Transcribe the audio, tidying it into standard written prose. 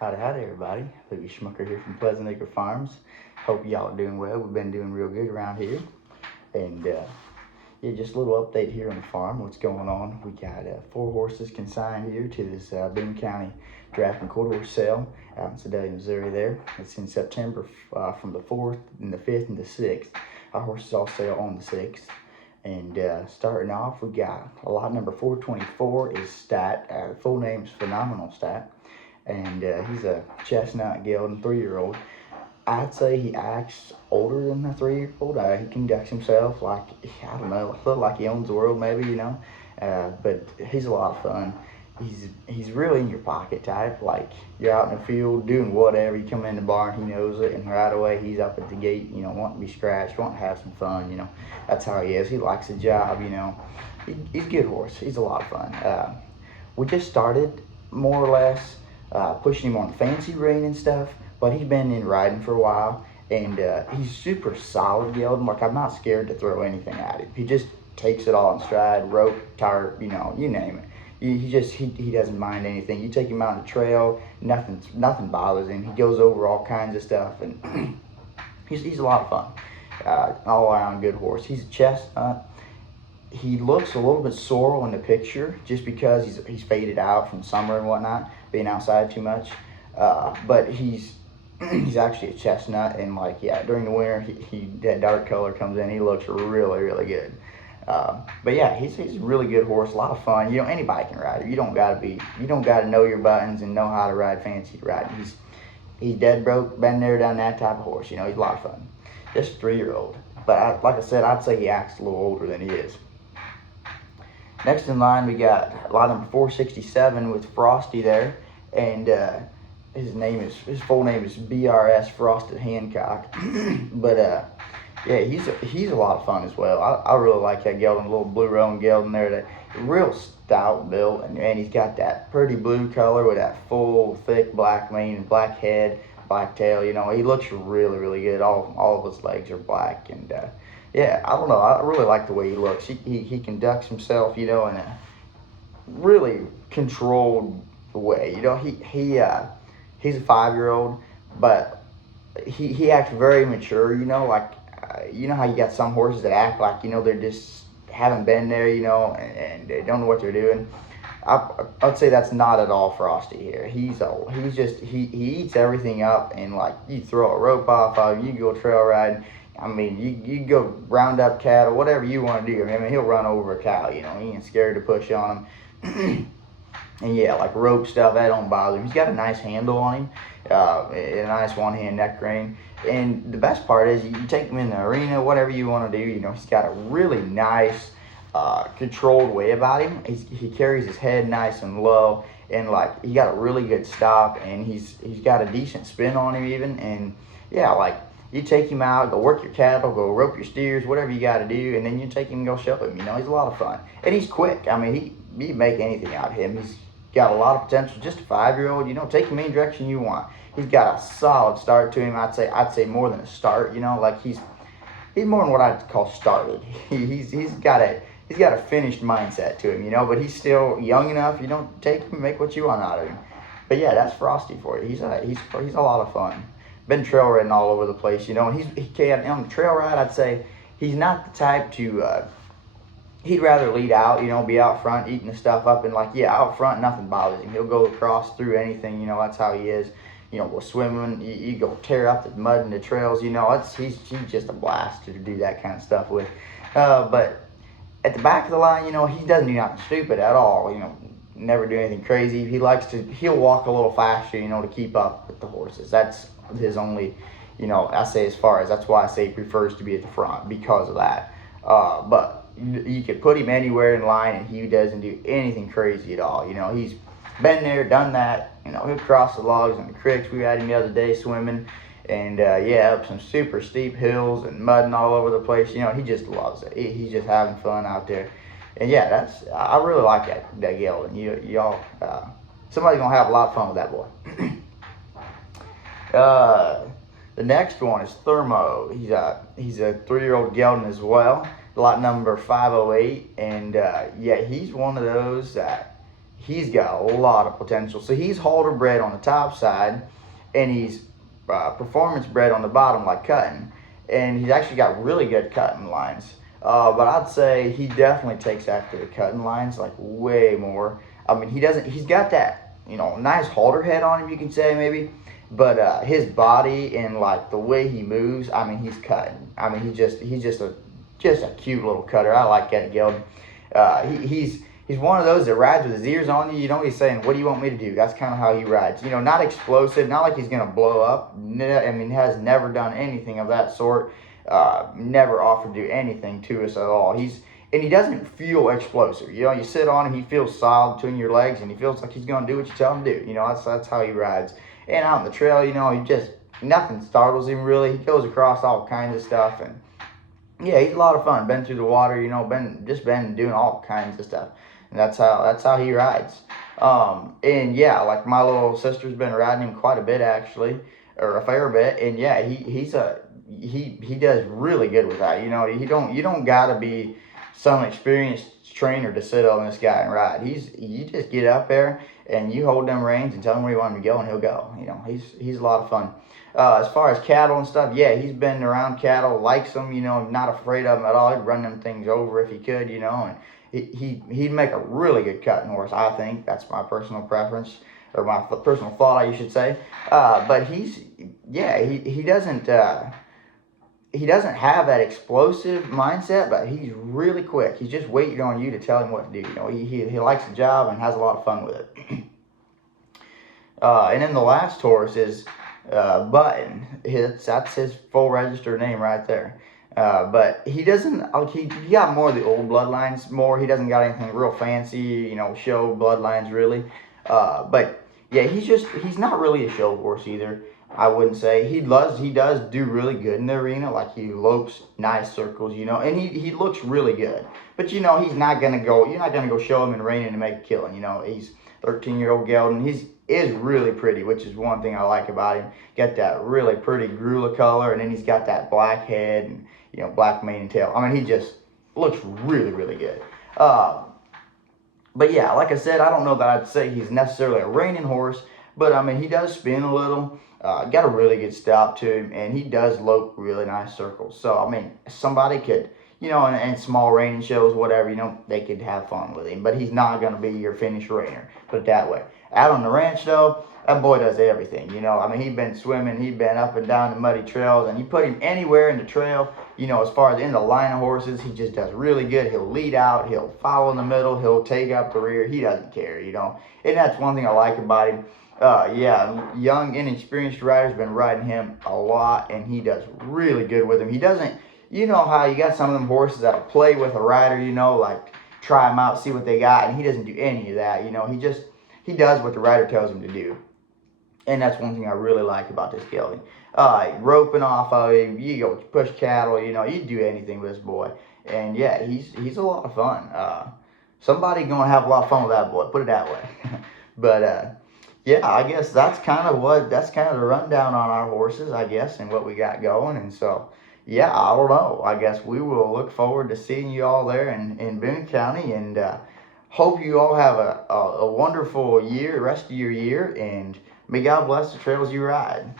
Howdy, everybody. Louis Schmucker here from Pleasant Acre Farms. Hope y'all are doing well. We've been doing real good around here. And yeah, just a little update here on the farm. What's going on? We got 4 horses consigned here to this Boone County draft and quarter horse sale out in Sedalia, Missouri there. It's in September from the 4th and the 5th and the 6th. Our horses all sale on the 6th. And starting off, we got a lot number 424 is Stat. Full name's Phenomenal Stat. And he's a chestnut gelding 3-year-old. I'd say he acts older than a 3-year-old. He conducts himself like, I don't know, I feel like he owns the world maybe, you know. But he's a lot of fun. He's really in your pocket type. Like, you're out in the field doing whatever, you come in the barn, he knows it, and right away he's up at the gate, you know, wanting to be scratched, wanting to have some fun, you know. That's how he is. He likes the job, you know. He's a good horse. He's a lot of fun. We just started, more or less, pushing him on fancy rein and stuff, but he's been in riding for a while, and he's super solid gelding. Like, I'm not scared to throw anything at him. He just takes it all in stride, rope, tarp, you know, you name it. He doesn't mind anything. You take him out on the trail, nothing bothers him. He goes over all kinds of stuff, and he's a lot of fun. All around good horse. He's a chestnut. He looks a little bit sore in the picture just because he's faded out from summer and whatnot, being outside too much. But he's actually a chestnut, and like, yeah, during the winter that dark color comes in. He looks really good. But yeah, he's a really good horse, a lot of fun. You know, anybody can ride him. You don't gotta know your buttons and know how to ride fancy riding. He's dead broke, been there, done that type of horse. You know, he's a lot of fun. Just a 3-year-old. But like I said, I'd say he acts a little older than he is. Next in line, we got lot number 467 with Frosty there, and his full name is BRS Frosted Hancock. But yeah, he's a lot of fun as well. I really like that gelding, a little blue roan gelding there, that real stout built, and he's got that pretty blue color with that full thick black mane and black head, black tail. You know, he looks really good. All of his legs are black, and yeah, I don't know. I really like the way he looks. He conducts himself, you know, in a really controlled way. You know, he's a 5-year-old, but he acts very mature. You know, like you know how you got some horses that act like, you know, they're just haven't been there, you know, and they don't know what they're doing. I'd say that's not at all Frosty here. He eats everything up, and like, you throw a rope off of him, you go trail riding. I mean, you go round up cattle, whatever you want to do. I mean, he'll run over a cow, you know. He ain't scared to push on him. And yeah, like rope stuff, that don't bother him. He's got a nice handle on him, a nice one-hand neck rein. And the best part is, you take him in the arena, whatever you want to do, you know, he's got a really nice, controlled way about him. He carries his head nice and low, and like, he got a really good stop, and he's got a decent spin on him even. And yeah, like, you take him out, go work your cattle, go rope your steers, whatever you got to do, and then you take him and go show him. You know, he's a lot of fun. And he's quick. I mean, you make anything out of him. He's got a lot of potential. Just a 5-year-old, you know, take him any direction you want. He's got a solid start to him. I'd say more than a start, you know, like he's more than what I'd call started. He's got a finished mindset to him, you know, but he's still young enough. You don't take him and make what you want out of him. But yeah, that's Frosty for you. He's a lot of fun. Been trail riding all over the place, you know, and he can't, on the trail ride, I'd say he's not the type to, he'd rather lead out, you know, be out front eating the stuff up, and like, yeah, out front, nothing bothers him. He'll go across through anything, you know, that's how he is. You know, with swimming, you go tear up the mud and the trails, you know, he's just a blast to do that kind of stuff with. But at the back of the line, you know, he doesn't do nothing stupid at all, you know, never do anything crazy. He'll walk a little faster, you know, to keep up with the horses. That's his only, you know, I say, as far as, that's why I say he prefers to be at the front, because of that. But you could put him anywhere in line, and he doesn't do anything crazy at all. You know, he's been there, done that. You know, he'll cross the logs and the creeks. We had him the other day swimming, and yeah, up some super steep hills and mudding all over the place. You know, he just loves it. He's just having fun out there. And yeah, I really like that gelding. Y'all, somebody's gonna have a lot of fun with that boy. The next one is Thermo. He's a 3-year-old gelding as well. Lot number 508, and yeah, he's one of those that he's got a lot of potential. So he's halter bred on the top side, and he's performance bred on the bottom, like cutting. And he's actually got really good cutting lines. But I'd say he definitely takes after the cutting lines, like way more. I mean, he's got that, nice halter head on him, you can say maybe. But his body and like the way he moves, I mean, he's cutting. I mean, he's just a cute little cutter. I like getting gelding. He's one of those that rides with his ears on you. He's saying, "What do you want me to do?" That's kind of how he rides. Not explosive, not like he's gonna blow up. I mean, has never done anything of that sort. Never offered to do anything to us at all. And he doesn't feel explosive. You sit on him, he feels solid between your legs, and he feels like he's gonna do what you tell him to do. That's how he rides. And out on the trail, he just nothing startles him really. He goes across all kinds of stuff, and yeah, he's a lot of fun. Been through the water, been doing all kinds of stuff. And that's how he rides. And yeah, like my little sister's been riding him quite a bit actually, or a fair bit. And yeah, he does really good with that. You don't gotta be some experienced trainer to sit on this guy and ride. You just get up there and you hold them reins and tell him where you want him to go, and he'll go. He's a lot of fun. As far as cattle and stuff, yeah, he's been around cattle, likes them, not afraid of them at all. He'd run them things over if he could, and he'd make a really good cutting horse, I think. That's my personal preference, or my personal thought, you should say. But he doesn't have that explosive mindset, but he's really quick. He's just waiting on you to tell him what to do. He likes the job and has a lot of fun with it. And then the last horse is Button. That's his full registered name right there. But he doesn't. He got more of the old bloodlines. He doesn't got anything real fancy. Show bloodlines really. But yeah, he's not really a show horse either. I wouldn't say. He does do really good in the arena. Like he lopes nice circles, and he looks really good. But he's not gonna go. You're not gonna go show him in reining to make a killing. He's 13-year-old gelding. Is really pretty, which is one thing I like about him. Got that really pretty Grula color, and then he's got that black head and black mane and tail. I mean, he just looks really, really good. But yeah, like I said, I don't know that I'd say he's necessarily a reining horse, but I mean, he does spin a little. Got a really good stop to him, and he does lope really nice circles. So I mean, somebody could, in small reining shows, whatever, they could have fun with him. But he's not going to be your finish reiner, put it that way. Out on the ranch, though, that boy does everything, I mean, he's been swimming, he's been up and down the muddy trails, and you put him anywhere in the trail, as far as in the line of horses, he just does really good. He'll lead out, he'll follow in the middle, he'll take up the rear. He doesn't care, And that's one thing I like about him. Yeah, young, inexperienced rider's been riding him a lot, and he does really good with him. He doesn't, how you got some of them horses that'll play with a rider, like try them out, see what they got, and he doesn't do any of that. He does what the rider tells him to do. And that's one thing I really like about this gelding. Roping off of him, you go push cattle, you do anything with this boy. And yeah, he's a lot of fun. Somebody gonna have a lot of fun with that boy, put it that way. But yeah, I guess that's kind of the rundown on our horses, I guess, and what we got going. And so, yeah, I don't know. I guess we will look forward to seeing you all there in Boone County, and hope you all have a wonderful rest of your year, and may God bless the trails you ride.